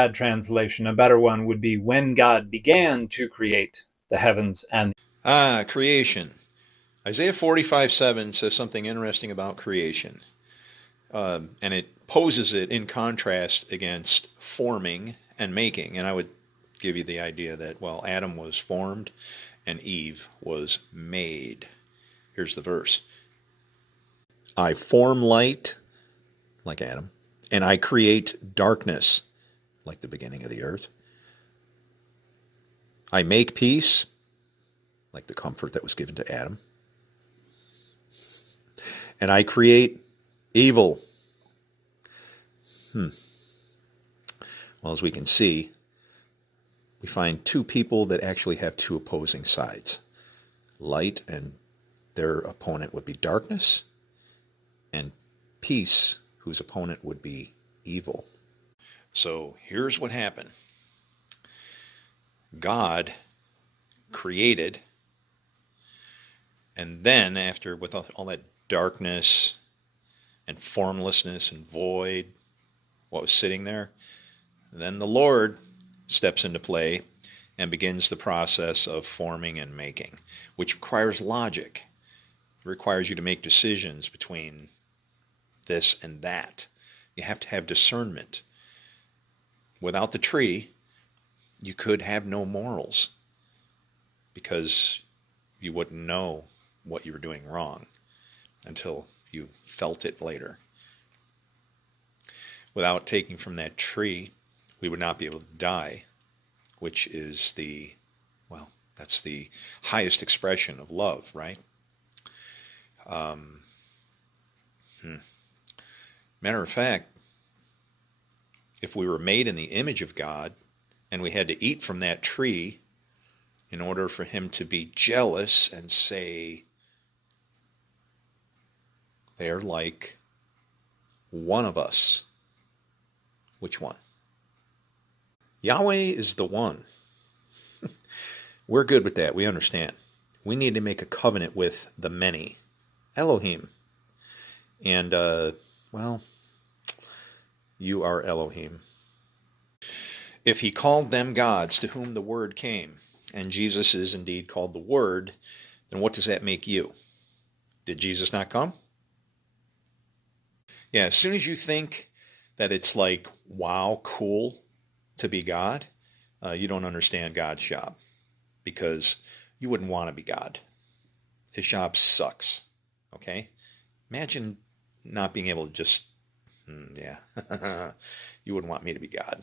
bad translation. A better one would be when God began to create the heavens and creation. Isaiah 45:7 says something interesting about creation. And it poses it in contrast against forming and making. And I would give you the idea that, well, Adam was formed and Eve was made. Here's the verse. I form light, like Adam, and I create darkness, like the beginning of the earth. I make peace, like the comfort that was given to Adam. And I create evil. Well, as we can see, we find two people that actually have two opposing sides. Light and their opponent would be darkness, and peace, whose opponent would be evil. So here's what happened. God created, and then after, with all that darkness and formlessness and void, what was sitting there, then the Lord steps into play and begins the process of forming and making, which requires logic. It requires you to make decisions between this and that. You have to have discernment. Without the tree, you could have no morals because you wouldn't know what you were doing wrong until you felt it later. Without taking from that tree, we would not be able to die, which is that's the highest expression of love, right? Matter of fact, if we were made in the image of God and we had to eat from that tree in order for him to be jealous and say, they're like one of us. Which one? Yahweh is the one. We're good with that. We understand. We need to make a covenant with the many. Elohim. And, you are Elohim. If he called them gods to whom the word came, and Jesus is indeed called the Word, then what does that make you? Did Jesus not come? Yeah, as soon as you think that it's like, wow, cool to be God, you don't understand God's job, because you wouldn't want to be God. His job sucks, okay? Imagine not being able to just, you wouldn't want me to be God.